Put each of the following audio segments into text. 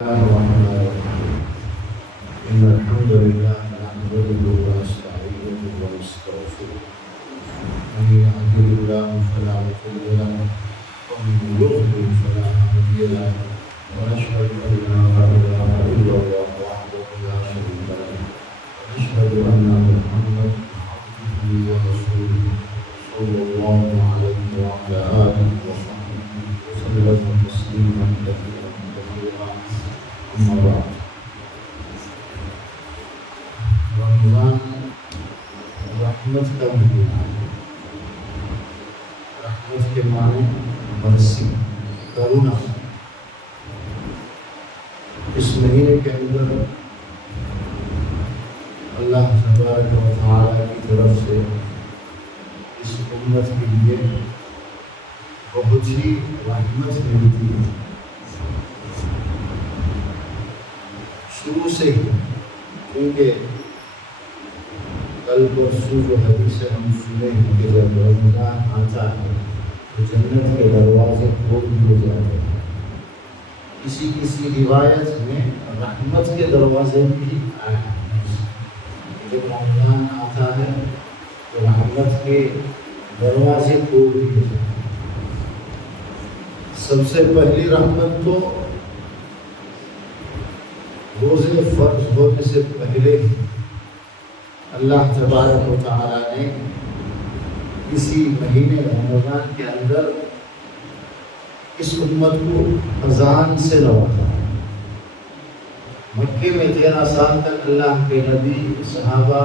الرحمن الرحيم إن الحمد لله نحمده ونستعينه ونستغفره من يهده الله فلا مضل له ومن يضلل فلا هادي له ونشهد أن لا إله إلا الله وحده لا شريك له ونشهد أن محمدا عبده ورسوله صلى الله عليه وعلى آله وصحبه وسلم تسليما كثيرا اما بعد رمضان رحمت کا مہینہ ہے۔ رحمت کے معنی مرسی، کرونا۔ اس مہینے کے اندر اللہ تبارک و تعالی کی طرف سے اس امت کے لیے بہت ہی رحمت ملتی ہے۔ شروع سے ہی، کیونکہ کل پرسوں جو حدیث ہم سنے ہیں کہ جب رمضان آتا ہے تو جنت کے دروازے کھول دیے جاتے ہیں۔ کسی روایت میں رحمت کے دروازے بھی آئے ہیں۔ جب رمضان آتا ہے تو رحمت کے دروازے کھول دیے جاتے ہیں۔ سب سے پہلی رحمت تو روزے فرض ہونے سے پہلے اللہ تبارک و تعالی نے اسی مہینے رمضان کے اندر اس امت کو اذان سے نوازا۔ مکے میں 13 سال تک اللہ کے نبی صحابہ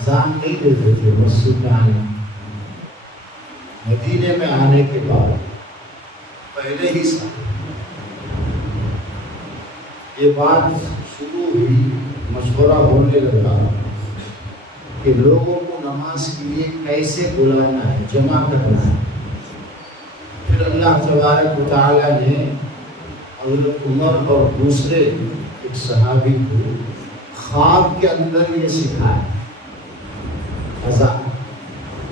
اذان نہیں دیتے تھے مسجد میں آنے۔ مدینے میں آنے کے بعد پہلے ہی سال یہ بات شروع ہوئی، مشورہ ہونے لگا کہ لوگوں کو نماز کے لیے کیسے بلانا ہے، جمع کرنا ہے۔ پھر اللہ تبارک و تعالی نے حضرت عمر اور دوسرے ایک صحابی کو خواب کے اندر یہ سکھایا اذان،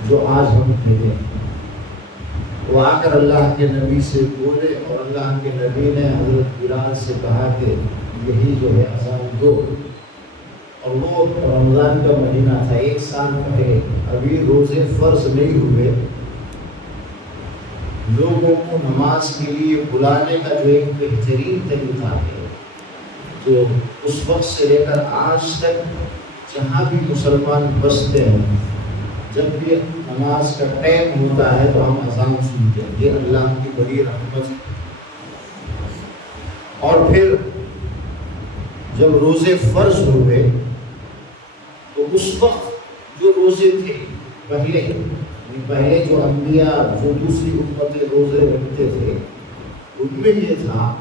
جو آج ہم کہتے ہیں۔ وہ آ کر اللہ کے نبی سے بولے اور اللہ کے نبی نے حضرت بلال سے کہا کہ یہی جو ہے اذان دو۔ اور وہ رمضان کا مہینہ تھا، 1 سال پہلے، ابھی روزے فرض نہیں ہوئے۔ لوگوں کو نماز کے لیے بلانے کا جو ایک بہترین طریقہ ہے، جو اس وقت سے لے کر آج تک جہاں بھی مسلمان بستے ہیں، جب بھی نماز کا ٹائم ہوتا ہے تو ہم اذان سنتے ہیں۔ یہ اللہ کی بڑی رحمت ہے۔ اور پھر جب روزے فرض ہوئے تو اس وقت جو روزے تھے پہلے جو انبیاء، جو دوسری امتیں روزے رکھتے تھے، ان میں یہ تھا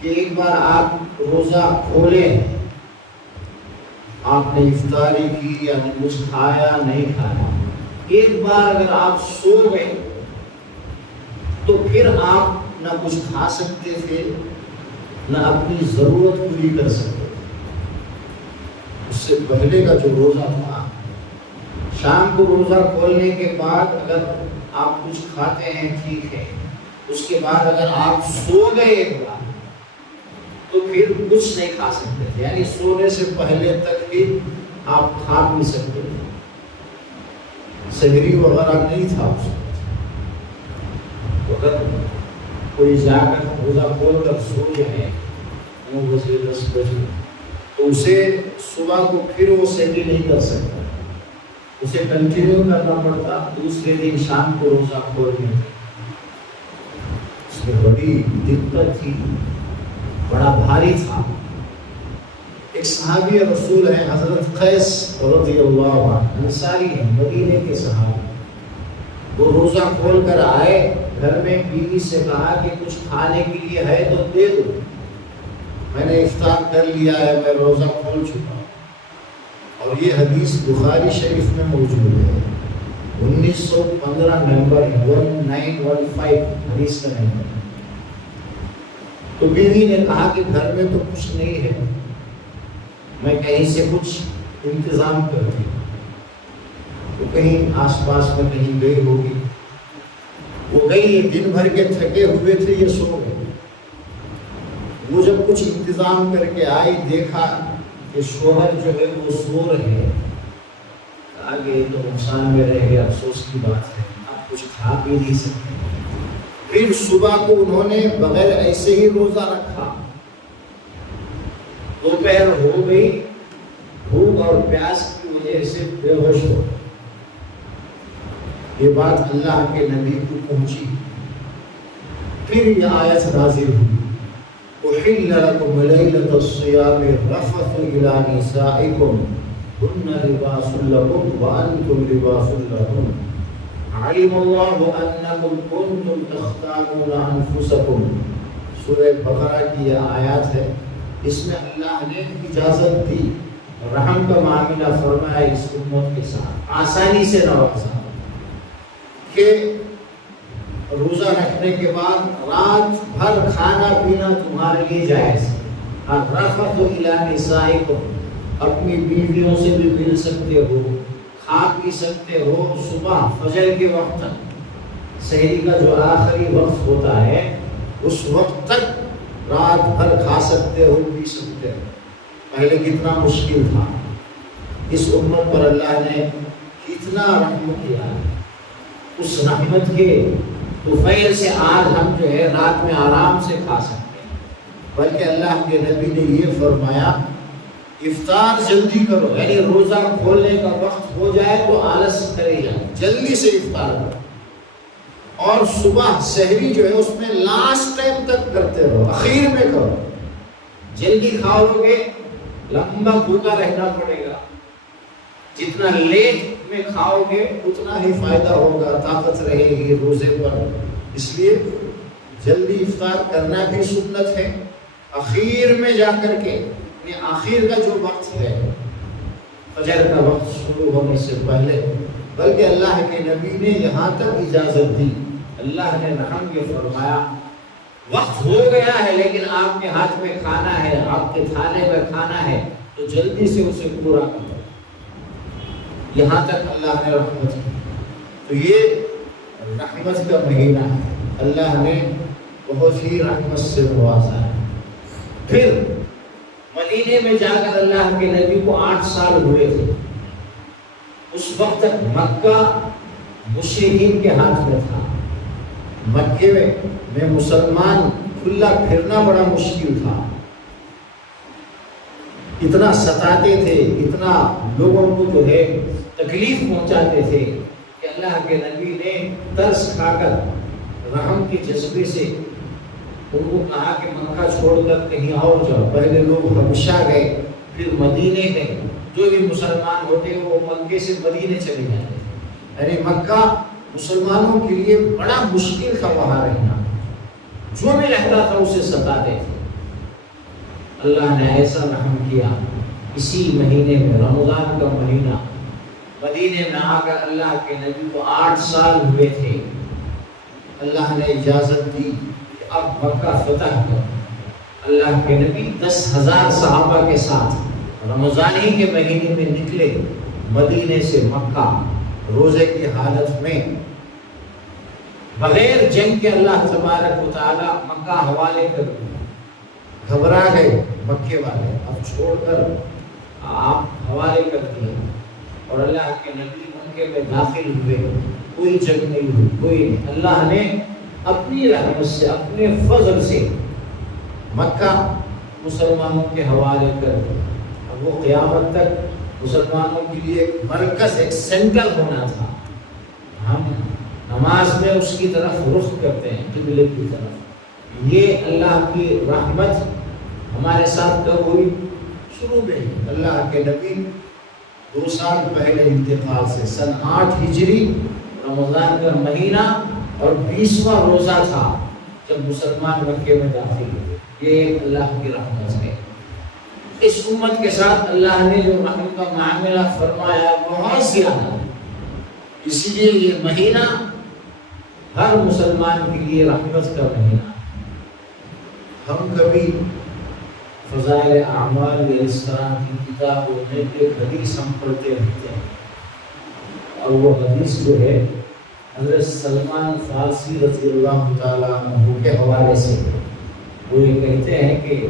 کہ ایک بار آپ روزہ کھولیں، آپ نے افطاری کی یا کچھ کھایا نہیں کھایا، ایک بار اگر آپ سو گئے تو پھر آپ نہ کچھ کھا سکتے تھے، نہ اپنی ضرورت پوری کر سکتے تھے۔ اس سے پہلے کا جو روزہ تھا، شام کو روزہ کھولنے کے بعد اگر آپ کچھ کھاتے ہیں ٹھیک ہے، اس کے بعد اگر آپ سو گئے ایک بار تو پھر کچھ نہیں کھا سکتے تھے، یعنی سونے سے پہلے تک بھی آپ کھا بھی سکتے تھے۔ سحری وغیرہ نہیں تھا اس وقت۔ اگر کوئی جا کر روزہ کھول کر سو جائے 9 بجے 10 بجے تو اسے صبح کو پھر وہ سحری نہیں کر سکتا، اسے کنٹینیو کرنا پڑتا دوسرے دن شام کو روزہ کھولنے میں۔ اس میں بڑی دقت تھی، بڑا بھاری تھا۔ ایک صحابی رسول ہیں حضرت قیس رضی اللہ عنہ، انصاری ہیں، مدینے کے صحابی۔ وہ روزہ کھول کر آئے، گھر میں بیوی سے کہا کہ کچھ کھانے کے لیے ہے تو دے دو، میں نے افطار کر لیا ہے، میں روزہ کھول چکا ہوں۔ اور یہ حدیث بخاری شریف میں موجود ہے، 1915 نمبر ہے، 1915 حدیث کا نمبر ہے۔ تو بیوی نے کہا کہ گھر میں تو کچھ نہیں ہے، میں کہیں سے کچھ انتظام کرتی ہوں۔ تو کہیں آس پاس میں کہیں گئی ہوگی، وہ گئی، دن بھر کے تھکے ہوئے تھے، یہ سو گئے۔ وہ جب کچھ انتظام کر کے آئی، دیکھا کہ شوہر جو ہے وہ سو رہے ہیں، آگے تو نقصان میں رہ گیا، افسوس کی بات ہے، آپ کچھ کھا بھی نہیں سکتے۔ پھر صبح کو انہوں نے بغیر ایسے ہی روزہ رکھا، دوپہر ہو گئی، بھوک اور پیاس کی وجہ سے بے ہوش ہو۔ یہ بات اللہ کے نبی کو پہنچی، پھر یہ آیت نازل ہوئی، أحل لكم ليلة الصيام الرفث إلى نسائكم هن لباس لكم وأنتم لباس لهن علم الله أنكم كنتم تختانون أنفسكم۔ سورہ بقرہ کی یہ آیات ہے، اس میں اللہ نے اجازت دی، رحم کا معاملہ فرمایا اس امت کے ساتھ، آسانی سے نوازا کہ روزہ رکھنے کے بعد رات بھر کھانا پینا تمہارے لیے جائز ہے۔ الرفث الی نسائکم، اپنی بیویوں سے بھی مل سکتے ہو، کھا پی سکتے ہو، صبح فجر کے وقت تک، سحری کا جو آخری وقت ہوتا ہے اس وقت تک رات بھر کھا سکتے ہو، پی سکتے ہو۔ پہلے کتنا مشکل تھا، اس امت پر اللہ نے کتنا رحم کیا، اس رحمت کے طفیل سے آج ہم جو ہے رات میں آرام سے کھا سکتے ہیں۔ بلکہ اللہ کے نبی نے یہ فرمایا افطار جلدی کرو، یعنی روزہ کھولنے کا وقت ہو جائے تو آلس کرے جائے، جلدی سے افطار کرو، اور صبح سحری جو ہے اس میں لاسٹ ٹائم تک کرتے رہو، اخیر میں کرو۔ جلدی کھاؤ گے لمبا بھوکا رہنا پڑے گا، جتنا لیٹ میں کھاؤ گے اتنا ہی فائدہ ہوگا، طاقت رہے گی روزے پر۔ اس لیے جلدی افطار کرنا بھی سنت ہے، اخیر میں جا کر کے، آخر کا جو وقت ہے فجر کا وقت شروع ہونے سے پہلے، بلکہ اللہ کے نبی نے یہاں تک اجازت دی، اللہ نے رحم یہ فرمایا وقت ہو گیا ہے لیکن آپ کے ہاتھ میں کھانا ہے، آپ کے تھالے میں کھانا ہے تو جلدی سے اسے پورا کرو، یہاں تک اللہ نے رحمت کی۔ تو یہ رحمت کا مہینہ ہے، اللہ نے بہت ہی رحمت سے نوازا ہے۔ پھر مدینے میں جا کر اللہ کے نبی کو 8 سال ہوئے تھے، اس وقت تک مکہ مشرکین کے ہاتھ میں تھا، مکے میں مسلمان کھلا پھرنا بڑا مشکل تھا، اتنا ستاتے تھے، اتنا لوگوں کو جو ہے تکلیف پہنچاتے تھے کہ اللہ کے نبی نے ترس کھا کر رحم کے جذبے سے ان کو کہا کہ مکہ چھوڑ کر کہیں اور جاؤ۔ پہلے لوگ حبشہ گئے، پھر مدینے گئے، جو بھی مسلمان ہوتے وہ مکے سے مدینے چلے جاتے، یعنی مکہ مسلمانوں کے لیے بڑا مشکل تھا وہاں رہنا، جو بھی رہتا تھا اسے ستاتے تھے۔ اللہ نے ایسا رحم کیا، اسی مہینے میں، رمضان کا مہینہ، مدینے میں آ کر اللہ کے نبی کو 8 سال ہوئے تھے، اللہ نے اجازت دی کہ اب مکہ فتح کر۔ اللہ کے نبی 10,000 صحابہ کے ساتھ رمضان ہی کے مہینے میں نکلے مدینے سے مکہ، روزے کی حالت میں، بغیر جنگ کے۔ اللہ تبارک و تعالی مکہ حوالے کر دیا، گھبرا گئے مکے والے، اب چھوڑ کر آپ حوالے کر دیے، اور اللہ کے نبی مکے میں داخل ہوئے، کوئی جنگ نہیں ہوئی، کوئی نہیں۔ اللہ نے اپنی رحمت سے، اپنے فضل سے مکہ مسلمانوں کے حوالے کر دیا۔ اب وہ قیامت تک مسلمانوں کے لیے ایک مرکز، ایک سینٹر ہونا تھا۔ ہم نماز میں اس کی طرف رخ کرتے ہیں، قبلے کی طرف۔ یہ اللہ کی رحمت ہمارے ساتھ کب ہوئی؟ شروع میں اللہ کے نبی 2 سال پہلے انتقال سے، سن 8 ہجری، رمضان کا مہینہ اور 20واں روزہ تھا جب مسلمان مکے میں داخل ہوئے۔ یہ ایک اللہ کی رحمت ہے۔ اس امت کے ساتھ اللہ نے جو رحم کا معاملہ فرمایا بہت زیادہ، اسی لیے یہ مہینہ ہر مسلمان کے لیے رحمت کا مہینہ۔ ہم کبھی فضائل اعمال یا اس طرح کی کتابوں میں ایک حدیث ہم پڑھتے رہتے ہیں، اور وہ حدیث جو ہے حضرت سلمان فارسی رضی اللہ تعالیٰ عنہ کے حوالے سے، وہ یہ کہتے ہیں کہ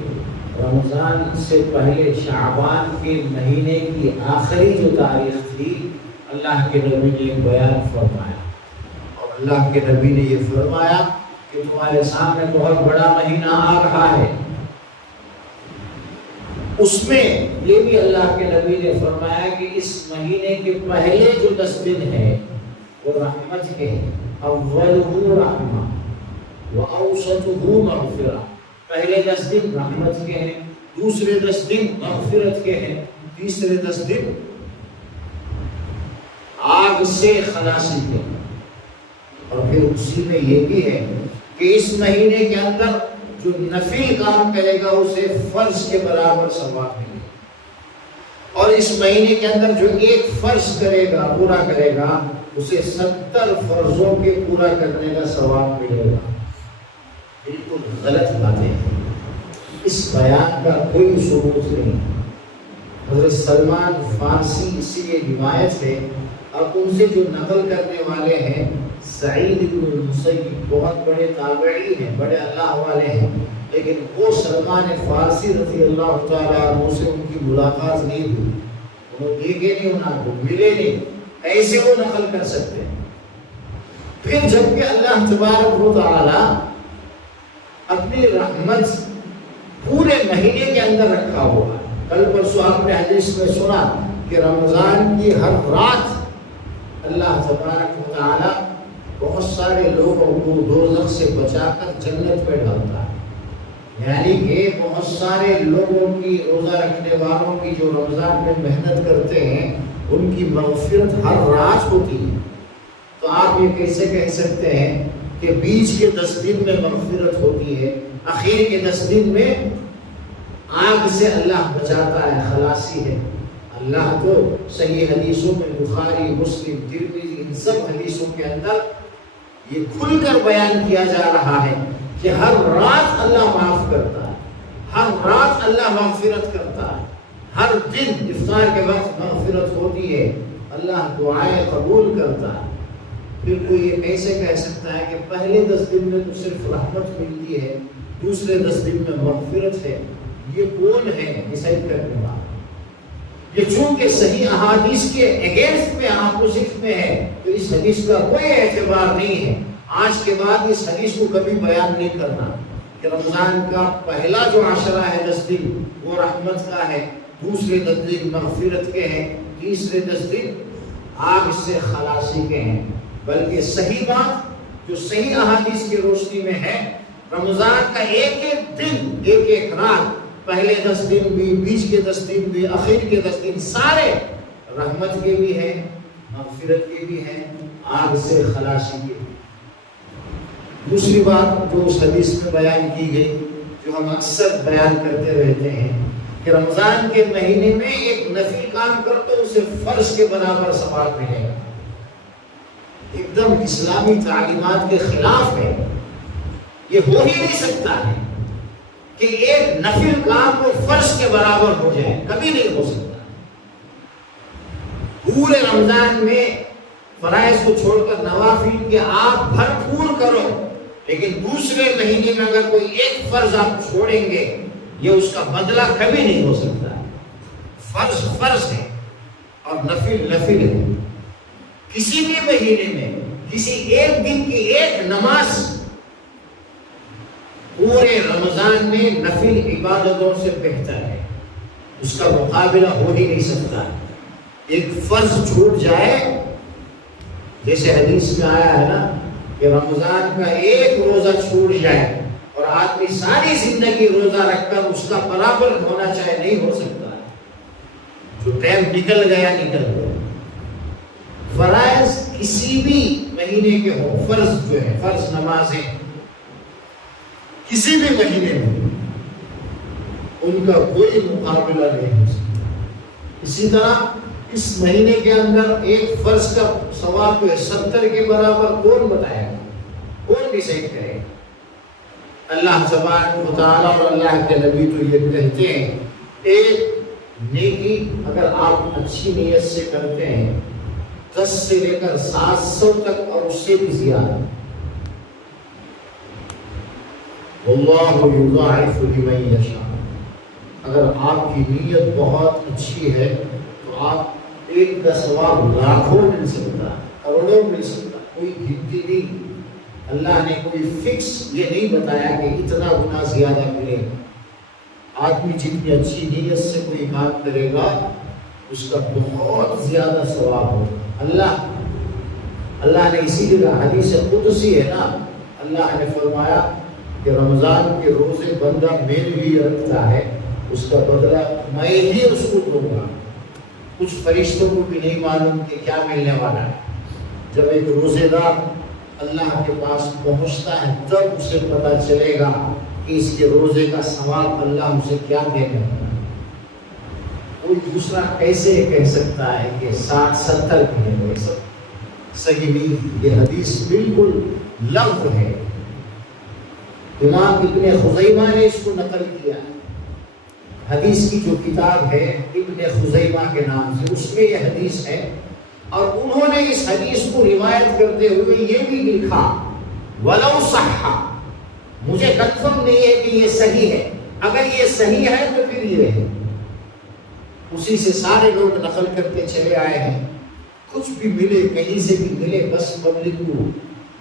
رمضان سے پہلے شعبان کے مہینے کی آخری جو تاریخ تھی، اللہ کے نبی نے ایک بیان فرمایا، اور اللہ کے نبی نے یہ فرمایا کہ تمہارے سامنے بہت بڑا مہینہ آ رہا ہے، اس میں یہ بھی اللہ کے نبی نے فرمایا کہ اس مہینے کے پہلے جو 10 دن ہے وہ رحمت کے ہیں، اولہ رحمہ واوسطہ مغفرہ، پہلے 10 دن رحمت کے ہیں، دوسرے 10 دن مغفرت کے ہیں، تیسرے 10 دن آگ سے خلاصی کے ہیں۔ اور پھر اسی میں یہ بھی ہے کہ اس مہینے کے اندر جو نفل کام کرے گا اسے فرض کے برابر ثواب ملے گا، اور اس مہینے کے اندر جو ایک فرض کرے گا، پورا کرے گا، اسے 70 فرضوں کے پورا کرنے کا ثواب ملے گا۔ بالکل غلط باتیں ہیں، اس بیان کا کوئی ثبوت نہیں۔ حضرت سلمان فارسی اسی لیے روایت ہے، اور ان سے جو نقل کرنے والے ہیں سعید بن المسیب، بہت بڑے تابعی ہیں، بڑے اللہ والے ہیں، لیکن وہ سلمان فارسی رضی اللہ تعالیٰ عنہ سے ان کی ملاقات نہیں ہوئی، انہوں دیکھے نہیں، انہوں کو ملے نہیں، ایسے وہ نقل کر سکتے ہیں۔ پھر جبکہ اللہ تبارک و تعالیٰ اپنی رحمت پورے مہینے کے اندر رکھا ہوا ہے، کل پرسوں آپ نے حدیث میں سنا کہ رمضان کی ہر رات اللہ تبارک و تعالیٰ بہت سارے لوگوں کو دوزخ سے بچا کر جنت میں ڈالتا ہے، یعنی کہ بہت سارے لوگوں کی، روزہ رکھنے والوں کی جو رمضان میں محنت کرتے ہیں ان کی مغفرت ہر رات ہوتی ہے۔ تو آپ یہ کیسے کہہ سکتے ہیں کہ بیچ کے 10 دن میں مغفرت ہوتی ہے، اخیر کے 10 دن میں آگ سے اللہ بچاتا ہے، خلاصی ہے؟ اللہ تو صحیح حدیثوں میں، بخاری، مسلم، ترمذی، ان سب حدیثوں کے اندر یہ کھل کر بیان کیا جا رہا ہے کہ ہر رات اللہ معاف کرتا ہے، ہر رات اللہ مغفرت کرتا ہے، ہر دن افطار کے وقت مغفرت ہوتی ہے، اللہ دعائیں قبول کرتا ہے۔ پھر کوئی یہ کیسے کہہ سکتا ہے کہ پہلے 10 دن میں تو صرف رحمت ملتی ہے، دوسرے 10 دن میں مغفرت ہے؟ یہ کون ہے ڈیسائیڈ کرنے والا؟ یہ چونکہ صحیح احادیث کے اگینسٹ میں، اپوزٹ میں ہے، تو اس حدیث کا کوئی اعتبار نہیں ہے۔ آج کے بعد اس حدیث کو کبھی بیان نہیں کرنا کہ رمضان کا پہلا جو عشرہ ہے 10 دن وہ رحمت کا ہے، دوسرے 10 دن مغفرت کے ہیں، تیسرے 10 دن آگ سے خلاصی کے ہیں، بلکہ صحیح بات جو صحیح احادیث کی روشنی میں ہے، رمضان کا ایک ایک دن، ایک ایک رات، پہلے 10 دن بھی، بیچ کے 10 دن بھی، آخر کے 10 دن، سارے رحمت کے بھی ہیں، مغفرت کے بھی ہیں، آگ سے خلاصی کے بھی۔ دوسری بات جو اس حدیث میں بیان کی گئی، جو ہم اکثر بیان کرتے رہتے ہیں کہ رمضان کے مہینے میں ایک نفل کام کر تو اسے فرض کے برابر ثواب ملے گا، ایک دم اسلامی تعلیمات کے خلاف ہے۔ یہ ہو ہی نہیں سکتا ہے کہ ایک نفل کام کو فرض کے برابر ہو جائے، کبھی نہیں ہو سکتا۔ پورے رمضان میں فرائض کو چھوڑ کر نوافل کے آپ بھرپور کرو، لیکن دوسرے مہینے میں اگر کوئی ایک فرض آپ چھوڑیں گے، یہ اس کا بدلہ کبھی نہیں ہو سکتا ہے۔ فرض فرض ہے اور نفل نفل ہے۔ کسی بھی مہینے میں کسی ایک دن کی ایک نماز پورے رمضان میں نفل عبادتوں سے بہتر ہے، اس کا مقابلہ ہو ہی نہیں سکتا۔ ایک فرض چھوٹ جائے، جیسے حدیث میں آیا ہے نا کہ رمضان کا ایک روزہ چھوٹ جائے اور آدمی ساری زندگی روزہ رکھ کر اس کا برابر ہونا چاہے، نہیں ہو سکتا۔ جو ٹائم نکل گیا نکل گیا۔ فرائض کسی بھی مہینے کے ہوں، فرض جو ہے، فرض نمازیں کسی بھی مہینے میں ان کا کوئی مقابلہ نہیں ہو سکتا۔ اسی طرح اس مہینے کے اندر ایک فرض کا ثواب 70 کے برابر کون بتائے گا، کون ڈیسائیڈ کرے گا؟ اللہ تبارک و تعالیٰ اور اللہ کے نبی تو یہ کہتے ہیں، ایک نیکی اگر آپ اچھی نیت سے کرتے ہیں 10 سے لے کر 700 تک اور اس سے بھی زیادہ، واللہ یضاعف لمن یشاء۔ اگر آپ کی نیت بہت اچھی ہے تو آپ ایک کا ثواب لاکھوں مل سکتا ہے، کروڑوں مل سکتا ہے، کوئی گنتی نہیں۔ اللہ نے کوئی فکس یہ نہیں بتایا کہ اتنا گنا زیادہ ملے۔ آدمی جتنی اچھی نیت سے کوئی کام کرے گا اس کا بہت زیادہ ثواب ہوگا۔ اللہ نے اسی لیے حدیث قدسی ہے نا، اللہ نے فرمایا کہ رمضان کے روزے بندہ میرے لیے رکھتا ہے، اس کا بدلہ میں ہی اس کو دوں گا۔ کچھ فرشتوں کو بھی نہیں معلوم کہ کیا ملنے والا ہے۔ جب ایک روزے دار اللہ کے پاس پہنچتا ہے تب اسے پتہ چلے گا کہ اس کے روزے کا ثواب اللہ اسے کیا دینے والا ہے۔ کوئی دوسرا کیسے کہہ سکتا ہے کہ 60-70 ملیں گے؟ صحیح نہیں، یہ حدیث بالکل لغو ہے۔ امام ابن خزیمہ نے اس کو نقل کیا ہے، حدیث کی جو کتاب ہے ابن خزیمہ کے نام سے، اس میں یہ حدیث ہے، اور انہوں نے اس حدیث کو روایت کرتے ہوئے یہ بھی لکھا وَلَوْ صَحَّ، مجھے کنفرم نہیں ہے کہ یہ صحیح ہے، اگر یہ صحیح ہے تو پھر یہ ہے۔ اسی سے سارے لوگ نقل کرتے چلے آئے ہیں، کچھ بھی ملے، کہیں سے بھی ملے، بس پبلک کو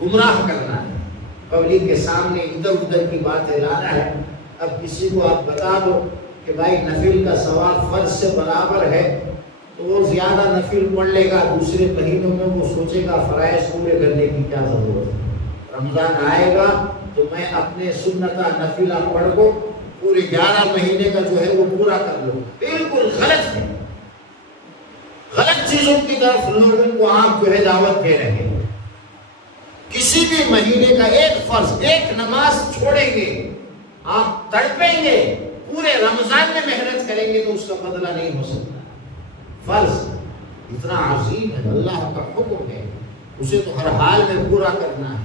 گمراہ کرنا ہے، پبلک کے سامنے ادھر ادھر کی باتیں لانا ہے۔ اب کسی کو آپ بتا دو کہ بھائی نفل کا ثواب فرض سے برابر ہے تو وہ زیادہ نفل پڑھ لے گا، دوسرے مہینوں میں وہ سوچے گا فرائض پورے کرنے کی کیا ضرورت ہے، رمضان آئے گا تو میں اپنے سنتہ نفلہ پڑھ کو پورے 11 مہینے کا جو ہے وہ پورا کر لوں۔ بالکل غلط ہے، غلط چیزوں کی طرف لوگوں کو آپ جو ہے دعوت دے رہے ہیں۔ کسی بھی مہینے کا ایک فرض، ایک نماز چھوڑیں گے، آپ تڑپیں گے، پورے رمضان میں محنت کریں گے تو اس کا بدلہ نہیں ہو سکتا۔ فرض اتنا عظیم ہے، اللہ کا حکم ہے، اسے تو ہر حال میں پورا کرنا ہے۔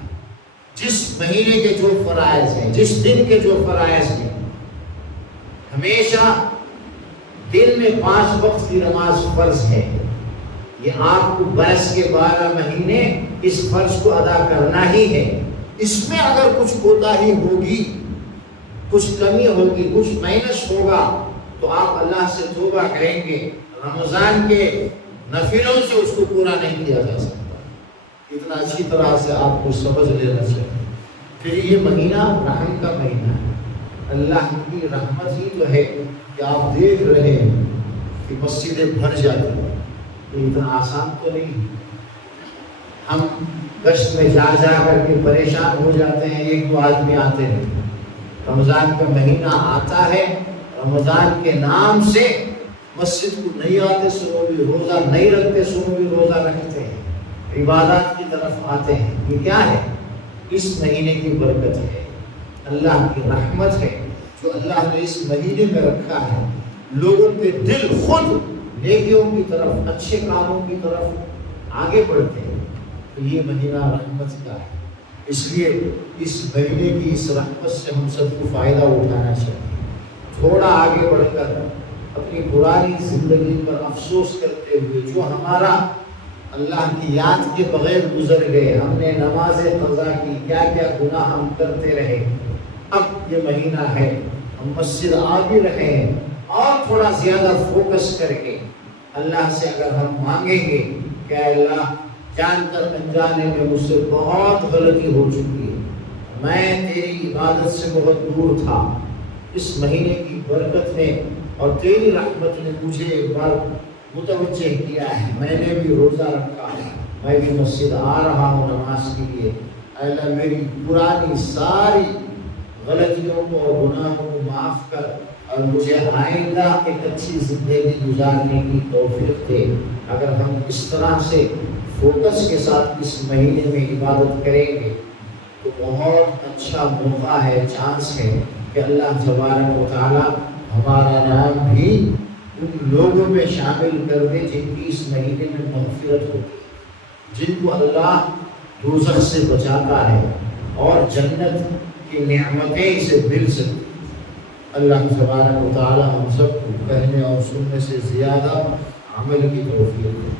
جس مہینے کے جو فرائض ہیں، جس دن کے جو فرائض ہیں، ہمیشہ دن میں 5 وقت کی نماز فرض ہے، یہ آپ کو برس کے 12 مہینے اس فرض کو ادا کرنا ہی ہے۔ اس میں اگر کچھ کوتاہی ہوگی، کچھ کمی ہوگی، کچھ مائنس ہوگا تو آپ اللہ سے توبہ کریں گے، رمضان کے نفلوں سے اس کو پورا نہیں کیا جا سکتا۔ اتنا اچھی طرح سے آپ کو سمجھ لینا چاہیے۔ پھر یہ مہینہ رحم کا مہینہ ہے، اللہ کی رحمت ہی تو ہے کہ آپ دیکھ رہے ہیں کہ مسجدیں بھر جاتی ہیں، یہ اتنا آسان تو نہیں۔ ہم گشت میں جا کر کے پریشان ہو جاتے ہیں، 1-2 آدمی آتے ہیں، رمضان کا مہینہ آتا ہے، رمضان کے نام سے مسجد کو نہیں آتے، سنو بھی روزہ نہیں رکھتے، سنو بھی روزہ رکھتے ہیں، عبادات کی طرف آتے ہیں۔ یہ کیا ہے؟ اس مہینے کی برکت ہے، اللہ کی رحمت ہے جو اللہ نے اس مہینے میں رکھا ہے۔ لوگوں کے دل خود نیکیوں کی طرف، اچھے کاموں کی طرف آگے بڑھتے ہیں، تو یہ مہینہ رحمت کا ہے۔ اس لیے اس مہینے کی اس رحمت سے ہم سب کو فائدہ اٹھانا چاہیے، تھوڑا آگے بڑھ کر اپنی پرانی زندگی پر افسوس کرتے ہوئے، جو ہمارا اللہ کی یاد کے بغیر گزر گئے، ہم نے نمازیں قضا کی، کیا کیا گناہ ہم کرتے رہے، اب یہ مہینہ ہے، ہم مسجد آ بھی رہے ہیں، اور تھوڑا زیادہ فوکس کر کے اللہ سے اگر ہم مانگیں گے کہ اللہ جان کر انجانے میں مجھ سے بہت غلطی ہو چکی ہے، میں تیری عبادت سے بہت دور تھا، اس مہینے کی برکت نے اور تیری رحمت نے مجھے ایک بار متوجہ کیا ہے، میں نے بھی روزہ رکھا ہے، میں بھی مسجد آ رہا ہوں نماز کے لیے، اے اللہ میری پرانی ساری غلطیوں کو اور گناہوں کو معاف کر اور مجھے آئندہ ایک اچھی زندگی گزارنے کی توفیق دے۔ اگر ہم اس طرح سے فوکس کے ساتھ اس مہینے میں عبادت کریں گے تو بہت اچھا موقع ہے، چانس ہے کہ اللہ تبارک و تعالیٰ ہمارا نام بھی ان لوگوں میں شامل کر دے جن کی اس مہینے میں مغفرت ہوتی ہے، جن کو اللہ دوزخ سے بچاتا ہے اور جنت کی نعمتیں اسے مل سکتی۔ اللہ تبارک و تعالیٰ ہم سب کو کہنے اور سننے سے زیادہ عمل کی توفیق دے۔